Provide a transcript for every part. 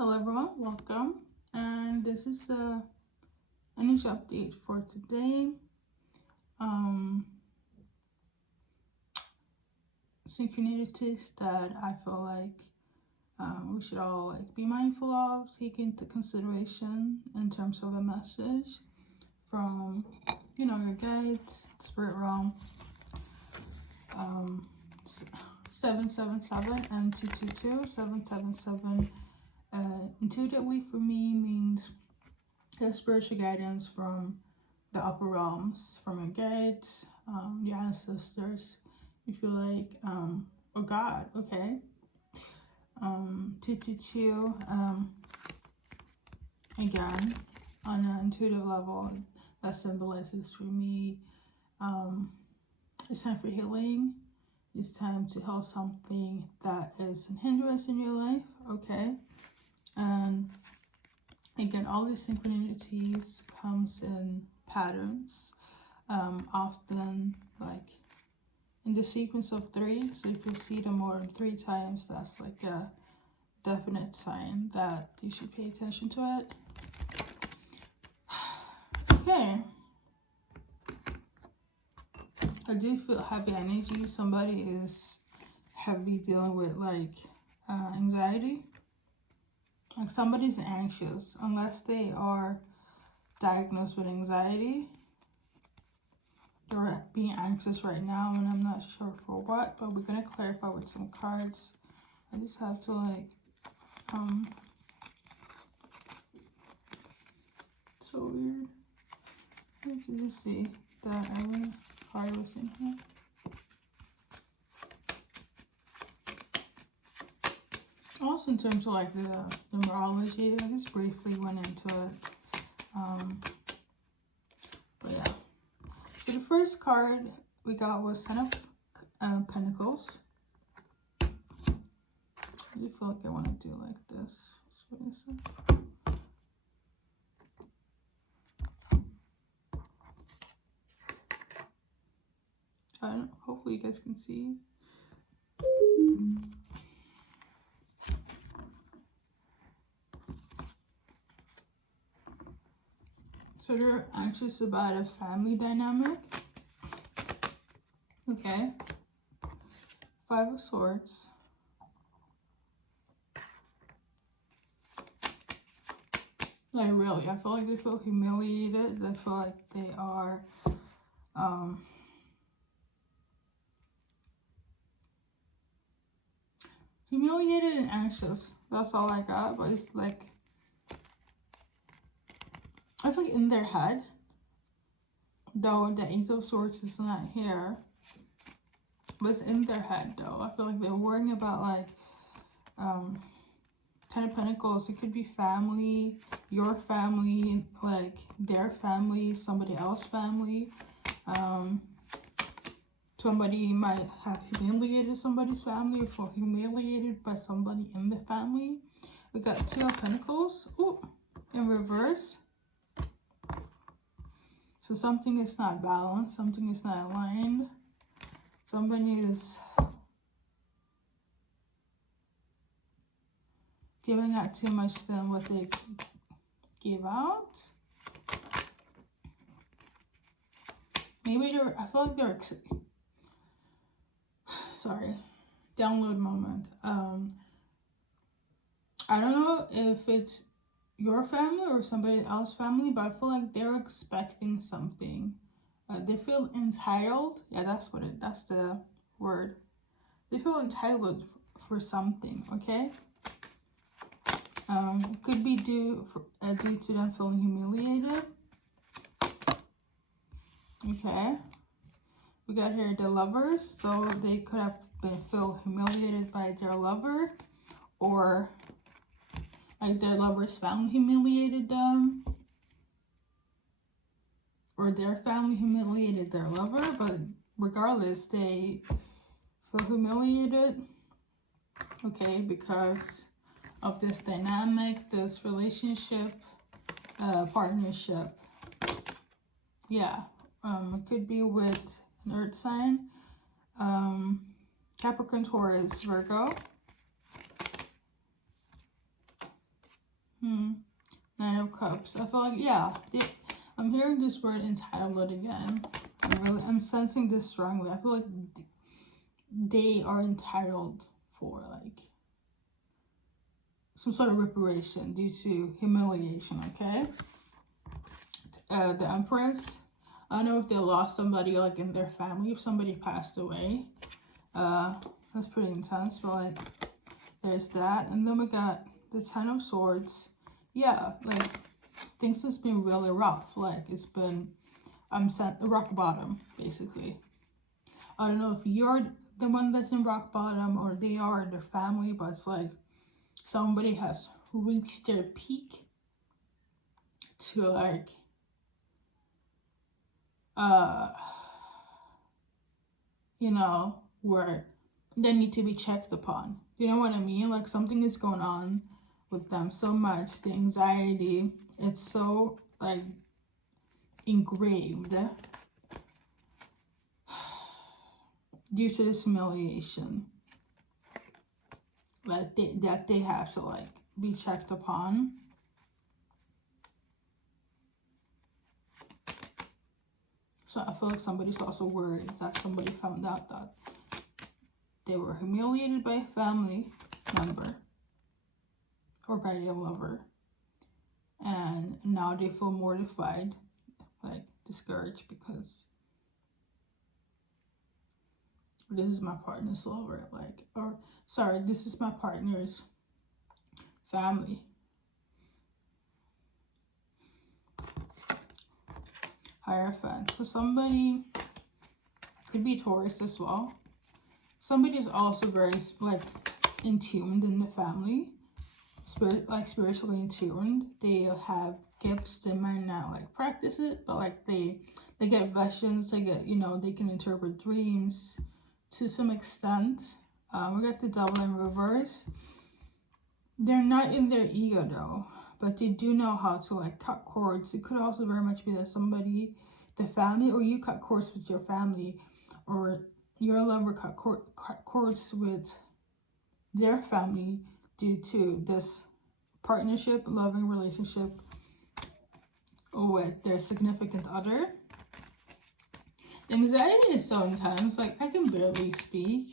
Hello everyone, welcome, and this is the energy update for today. Synchronicities that I feel like we should all be mindful of, take into consideration in terms of a message from your guides, spirit realm. 777 and 222. 777 intuitively for me means spiritual guidance from the upper realms, from your guides, your ancestors. You feel like, oh God, okay. 222, again, on an intuitive level, that symbolizes for me, it's time for healing. It's time to heal something that is a hindrance in your life, okay? And again, all these synchronicities comes in patterns, often like in the sequence of 3. So if you see them more than 3 times, that's like a definite sign that you should pay attention to it. Okay. I do feel heavy energy. Somebody is heavy dealing with anxiety. Like somebody's anxious, unless they are diagnosed with anxiety. They're being anxious right now, and I'm not sure for what, but we're gonna clarify with some cards. I just have to so weird. Let me just see that every card was in here. Also in terms of the numerology, I just briefly went into it. But yeah. So the first card we got was Ten of Pentacles. I do feel like I want to do like this. What is it? I don't know. Hopefully you guys can see. So they're anxious about a family dynamic. Okay. 5 of Swords. Like really, I feel like they feel humiliated. They feel like they are humiliated and anxious. That's all I got, but it's like in their head, though the 8 of Swords is not here, but it's in their head though. I feel like they're worrying about 10 of Pentacles. It could be family, your family, like their family, somebody else's family. Somebody might have humiliated somebody's family or feel humiliated by somebody in the family. We got 2 of Pentacles. Ooh, in reverse. So something is not balanced, something is not aligned. Somebody is giving out too much than what they give out. Maybe I feel like they're, sorry, download moment. I don't know if it's your family or somebody else's family, but I feel like they're expecting something. They feel entitled. Yeah, that's the word. They feel entitled for something, okay? Could be due to them feeling humiliated. Okay. We got here the Lovers, so they could have feel humiliated by their lover, or like their lover's family humiliated them, or their family humiliated their lover, but regardless, they feel humiliated, okay, because of this dynamic, this relationship, partnership. Yeah, it could be with an earth sign, Capricorn, Taurus, Virgo. Nine of Cups. I feel like, yeah, I'm hearing this word entitled again. I'm sensing this strongly. I feel like they are entitled for like some sort of reparation due to humiliation, okay? The Empress. I don't know if they lost somebody like in their family, if somebody passed away. That's pretty intense, but like there's that. And then we got the Ten of Swords. Yeah, like things has been really rough. Like it's been rock bottom, basically. I don't know if you're the one that's in rock bottom or they are their family, but it's like somebody has reached their peak to like you know, where they need to be checked upon. You know what I mean? Like something is going on with them so much, the anxiety, it's so like engraved due to this humiliation that they have to like be checked upon. So I feel like somebody's also worried that somebody found out that they were humiliated by a family member or by their lover, and now they feel mortified, like discouraged, because this is my partner's lover, like, or sorry, this is my partner's family. Hierophant. So somebody could be Taurus as well. Somebody is also very like in tuned in the family, spiritually in tuned. They have gifts. They might not like practice it, but like they get visions. They get, you know, they can interpret dreams to some extent. We got the Devil in reverse. They're not in their ego though, but they do know how to like cut cords. It could also very much be that somebody, the family, or you cut cords with your family, or your lover cut cords with their family due to this partnership, loving relationship with their significant other. The anxiety is so intense, like I can barely speak.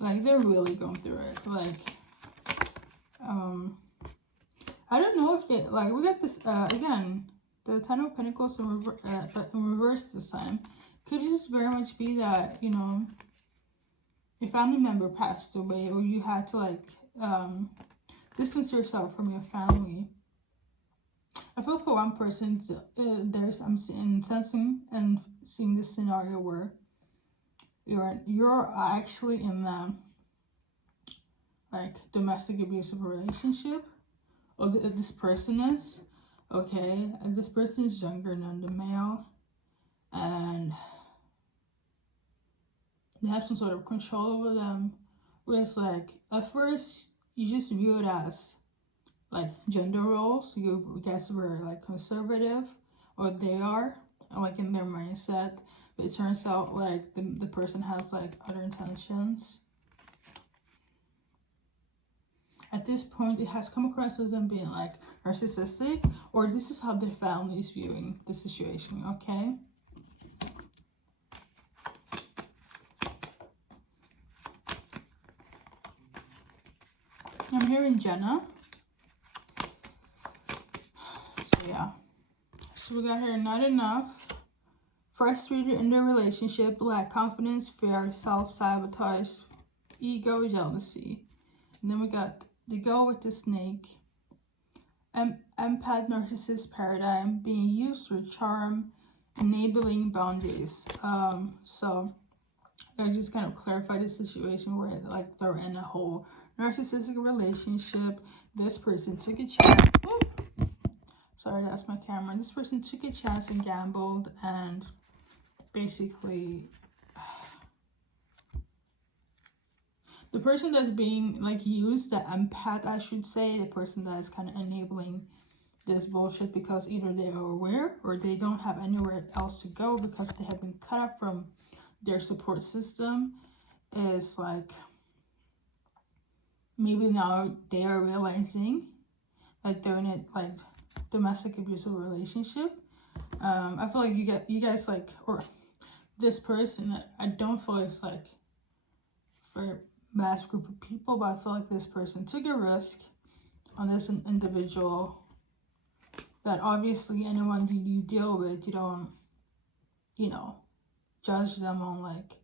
Like they're really going through it. Like I don't know if they, like, we got this again, the Ten of Pentacles in reverse this time. Could just very much be that, you know, your family member passed away, or you had to like distance yourself from your family. I feel for one person, I'm sensing and seeing this scenario where you're actually in the like domestic abusive relationship, or this person is, okay, and this person is younger than the male, and they have some sort of control over them, where it's like at first you just view it as like gender roles. You guys were like conservative, or they are like in their mindset, but it turns out like the person has like other intentions. At this point, it has come across as them being like narcissistic, or this is how their family is viewing the situation, okay? I'm hearing Jenna. So yeah. So we got here, not enough. Frustrated in their relationship, lack confidence, fear, self-sabotage, ego, jealousy. And then we got the girl with the snake. Empath narcissist paradigm, being used for charm, enabling boundaries. So I just kind of clarify the situation where like they're in a whole narcissistic relationship. This person took a chance. Ooh, sorry, that's my camera. This person took a chance and gambled, and basically the person that's being like used, the empath, I should say, the person that is kind of enabling this bullshit, because either they are aware or they don't have anywhere else to go because they have been cut off from their support system, is like maybe now they are realizing like they're in a like domestic abusive relationship. I feel like you guys like, or this person, I don't feel it's like for a mass group of people, but I feel like this person took a risk on this individual that obviously anyone you deal with, you don't, you know, judge them on like,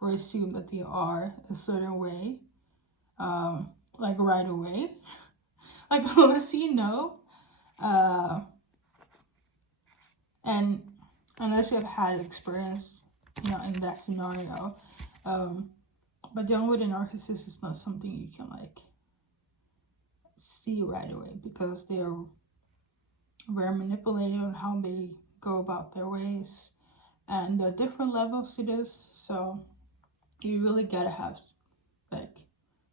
or assume that they are a certain way, like right away. Like, unless you know, and unless you have had experience, you know, in that scenario. But dealing with a narcissist is not something you can like see right away, because they are very manipulative on how they go about their ways, and there are different levels to this. So you really gotta have like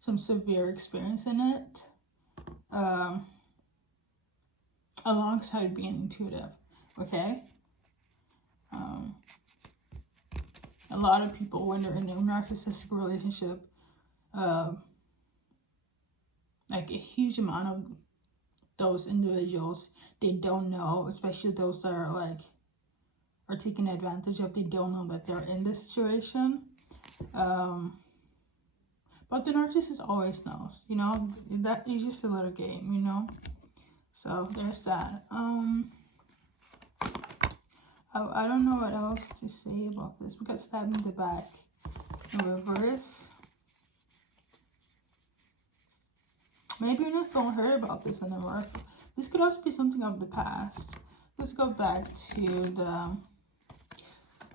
some severe experience in it, alongside being intuitive. Okay. A lot of people, when they're in a narcissistic relationship, like a huge amount of those individuals, they don't know, especially those that are like, are taken advantage of, they don't know that they're in this situation. But the narcissist always knows, you know, that is just a little game, you know. So there's that. I don't know what else to say about this. We got stabbed in the back in reverse. Maybe you're not going to hear about this anymore. This could also be something of the past. Let's go back to the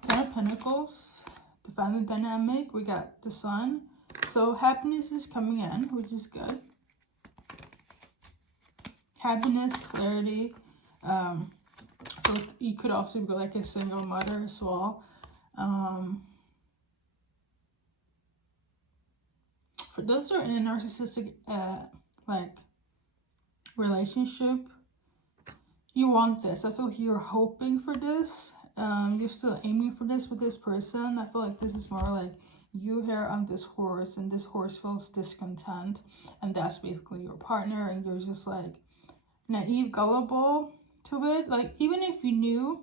Ten of Pentacles, the family dynamic. We got the Sun. So happiness is coming in, which is good. Happiness, clarity. So you could also be like a single mother as well. For those who are in a narcissistic like relationship, you want this. I feel like you're hoping for this. You're still aiming for this with this person. I feel like this is more like you here on this horse, and this horse feels discontent, and that's basically your partner, and you're just like naive, gullible to it. Like, even if you knew,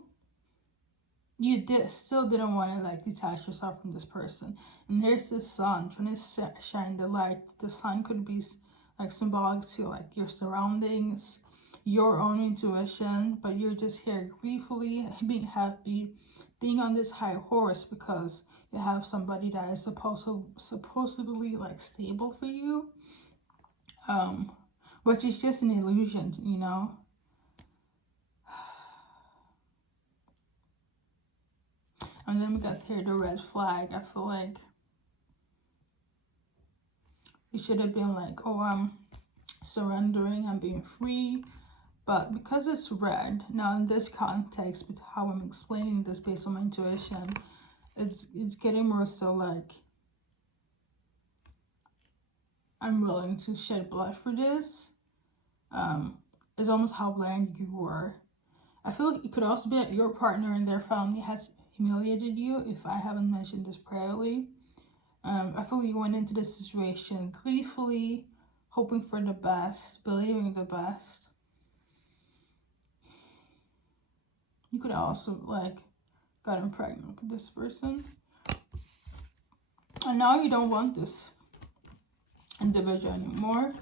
you still didn't want to like detach yourself from this person. And there's the Sun trying to shine the light. The Sun could be like symbolic to like your surroundings, your own intuition, but you're just here gleefully being happy, being on this high horse, because you have somebody that is supposedly like stable for you, which is just an illusion, you know. And then we got here the red flag. I feel like it should have been like, oh, I'm surrendering, I'm being free. But because it's red, now in this context, with how I'm explaining this based on my intuition, it's getting more so like, I'm willing to shed blood for this. It's almost how blind you were. I feel like it could also be that your partner and their family has humiliated you, if I haven't mentioned this priorly. I feel like you went into this situation gleefully, hoping for the best, believing the best. You could also like gotten pregnant with this person, and now you don't want this individual anymore.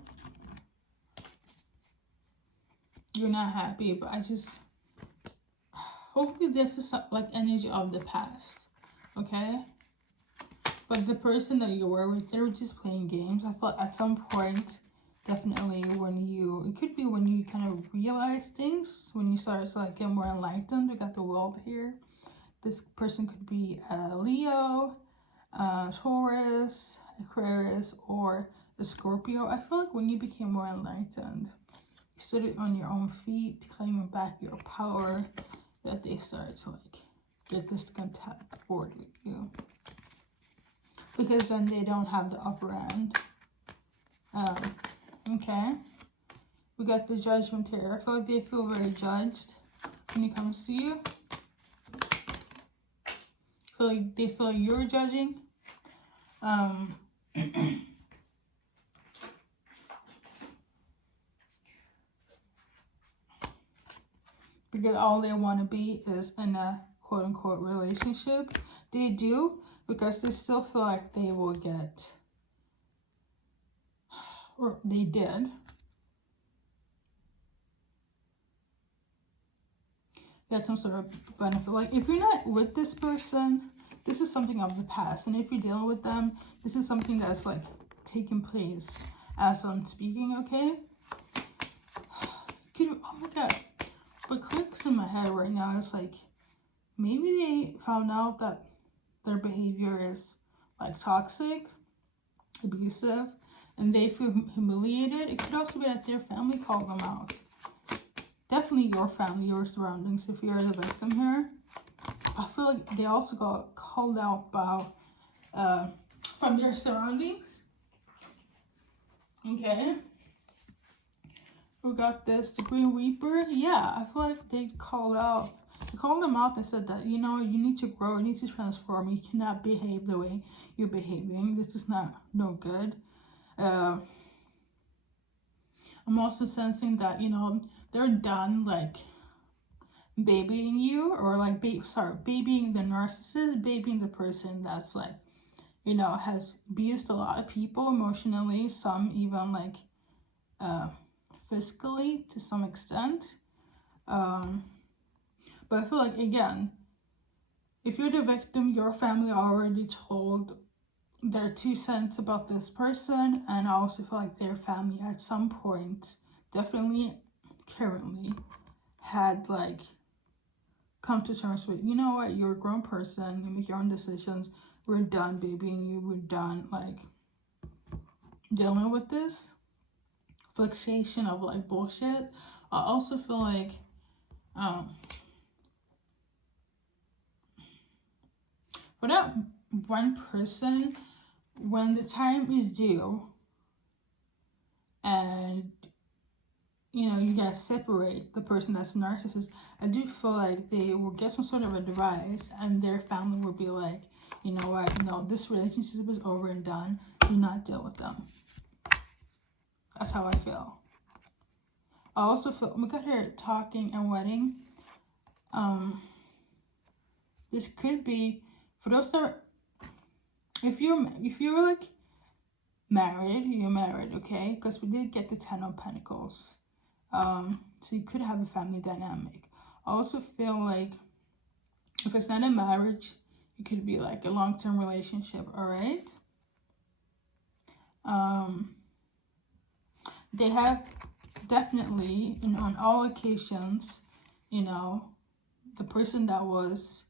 You're not happy, but hopefully this is like energy of the past, okay? But the person that you were with, they were just playing games. I thought at some point, definitely it could be when you kind of realize things, when you start to like get more enlightened. We got the world here. This person could be a Leo, Taurus, Aquarius, or a Scorpio. I feel like when you became more enlightened, you stood on your own feet, claiming back your power, that they start to like get this contact board with you, because then they don't have the upper end. Okay, we got the Judgment here. I feel like they feel very judged when it comes to you. I feel like they feel like you're judging. because all they want to be is in a quote-unquote relationship. They do, because they still feel like they will get, or they did, get some sort of benefit. Like, if you're not with this person, this is something of the past. And if you're dealing with them, this is something that's like taking place as I'm speaking, okay? Oh my god. What clicks in my head right now is like, maybe they found out that their behavior is like toxic, abusive, and they feel humiliated. It could also be that their family called them out. Definitely your family, your surroundings, if you're the victim here. I feel like they also got called out by, from their surroundings. Okay. We got this, the Green Reaper. Yeah, I feel like they called them out and said that, you know, you need to grow, you need to transform. You cannot behave the way you're behaving. This is no good. I'm also sensing that, you know, they're done like babying you, or like babying the narcissist, babying the person that's like, you know, has abused a lot of people emotionally, some even like physically to some extent. But I feel like, again, if you're the victim, your family already told their 2 cents about this person, and I also feel like their family at some point, definitely currently, had like come to terms with, you know what, you're a grown person, you make your own decisions, we're done babying you, we're done like dealing with this fixation of like bullshit. I also feel like for that one person, when the time is due and, you know, you guys separate the person that's a narcissist, I do feel like they will get some sort of advice, and their family will be like, you know what, no, this relationship is over and done, do not deal with them. That's how I feel. I also feel, we got here talking and wedding. This could be, for those that are, if you're like married, you're married, okay? Because we did get the 10 of Pentacles. So you could have a family dynamic. I also feel like if it's not a marriage, it could be like a long-term relationship, all right? They have definitely, you know, on all occasions, you know, the person that was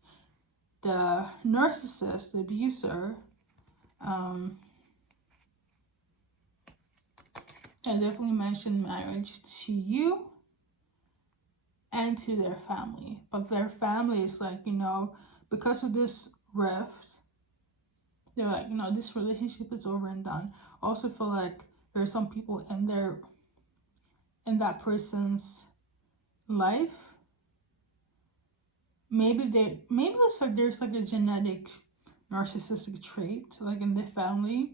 the narcissist, the abuser, I definitely mentioned marriage to you and to their family. But their family is like, you know, because of this rift, they're like, you know, this relationship is over and done. I also feel like there's some people in that person's life. Maybe it's like there's like a genetic narcissistic trait, like in their family.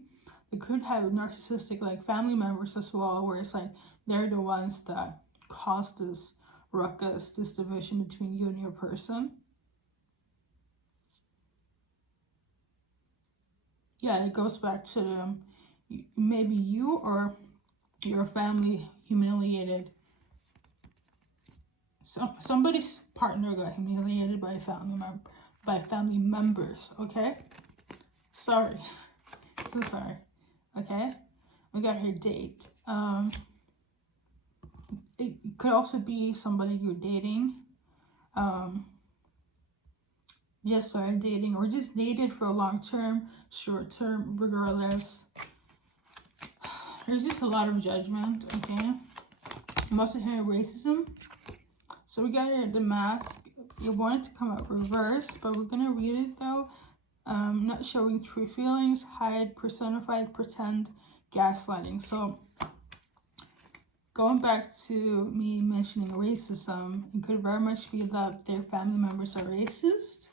They could have narcissistic like family members as well, where it's like they're the ones that cause this ruckus, this division between you and your person. Yeah, it goes back to maybe you or your family humiliated. Somebody's partner got humiliated by family members. Okay, sorry, so sorry. Okay, we got her date. It could also be somebody you're dating. Just started dating, or just dated for a long term, short term, regardless. There's just a lot of judgment, okay? I'm also hearing racism. So we got here the mask. You want it to come out reverse, but we're gonna read it though. Not showing true feelings, hide, personified, pretend, gaslighting. So going back to me mentioning racism, it could very much be that their family members are racist.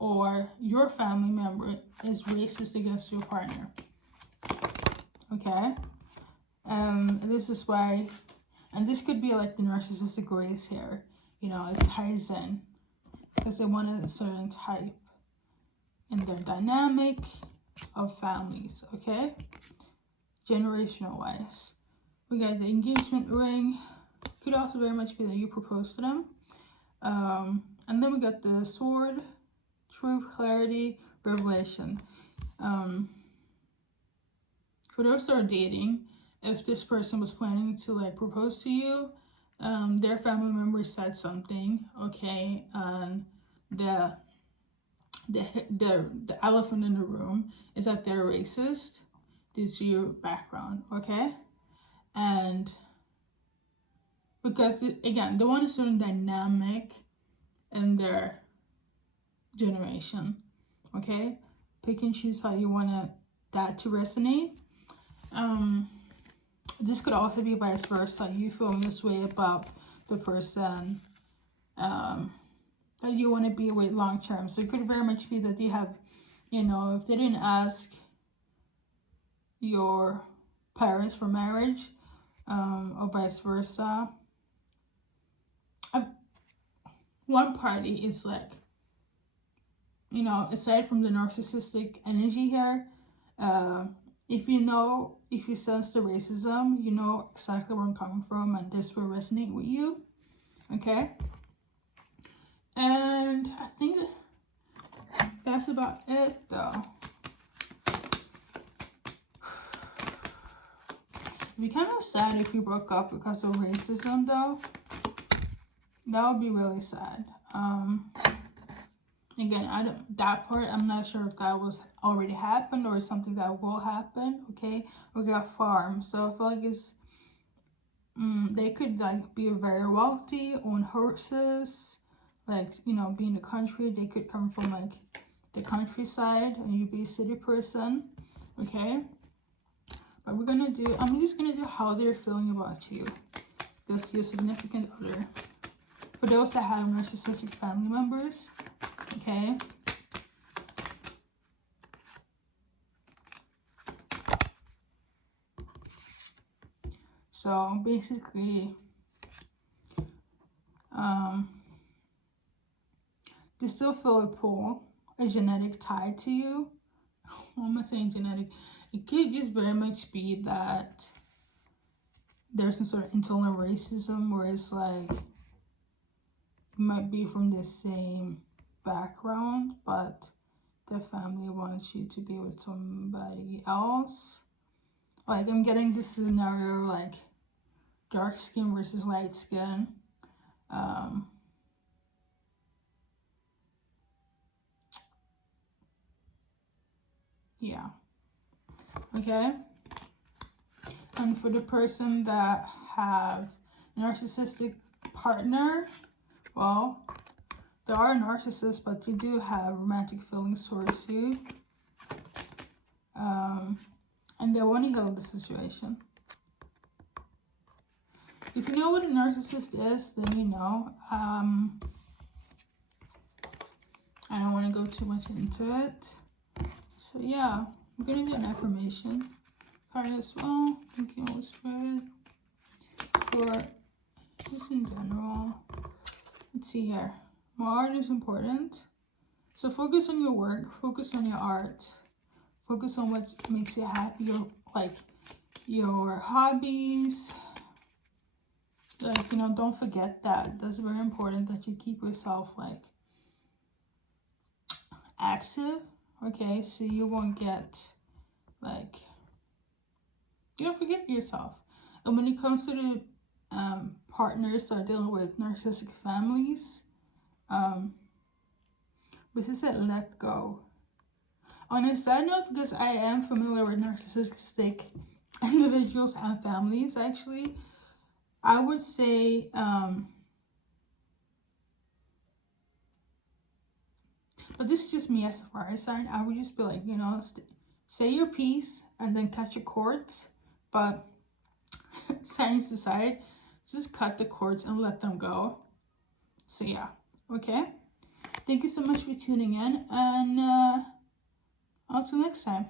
Or your family member is racist against your partner. Okay? This is why And this could be like the narcissistic race here. You know, it ties in because they want a certain type in their dynamic of families, okay? Generational wise. We got the engagement ring. Could also very much be that you propose to them. And then we got the sword, truth, clarity, revelation. For those that are dating, if this person was planning to like propose to you, their family member said something, okay, and the elephant in the room is that they're racist due to your background, okay? And because again, they want a certain dynamic in their generation, okay? Pick and choose how you want that to resonate. This could also be vice versa. You feel this way about the person that you want to be with long term. So it could very much be that they have, you know, if they didn't ask your parents for marriage, or vice versa. One party is like, you know, aside from the narcissistic energy here, if you sense the racism, you know exactly where I'm coming from, and this will resonate with you, okay? And I think that's about it, though. It'd be kind of sad if you broke up because of racism, though. That would be really sad. Again, that part, I'm not sure if that was already happened or something that will happen, okay? We got farm, so I feel like it's, they could like be very wealthy, own horses, like, you know, be in the country. They could come from like the countryside and you be a city person, okay? But I'm just gonna do how they're feeling about you. This is your significant other. For those that have narcissistic family members, okay? So basically, they still feel a pull, a genetic tie to you. Why am I saying genetic? It could just very much be that there's some sort of internal racism where it's like, you might be from the same background, but the family wants you to be with somebody else. Like, I'm getting this scenario like dark skin versus light skin. Yeah. Okay. And for the person that have narcissistic partner, well, they are narcissists, but they do have romantic feelings towards you. And they want to heal the situation. If you know what a narcissist is, then you know. I don't want to go too much into it. So yeah, I'm going to do an affirmation card as well. Thank you, Holy Spirit. For just in general. Let's see here. My art is important. So focus on your work. Focus on your art. Focus on what makes you happy. Like your hobbies. Like, you know, don't forget that. That's very important that you keep yourself like active. Okay, so you won't get like, you don't forget yourself. And when it comes to the partners that are dealing with narcissistic families, but she said let go. On a side note, because I am familiar with narcissistic individuals and families, actually, I would say but this is just me as a fire sign. I would just be like, you know, say your piece and then cut your cords. But signs aside, just cut the cords and let them go. So yeah, okay. Thank you so much for tuning in, and until next time.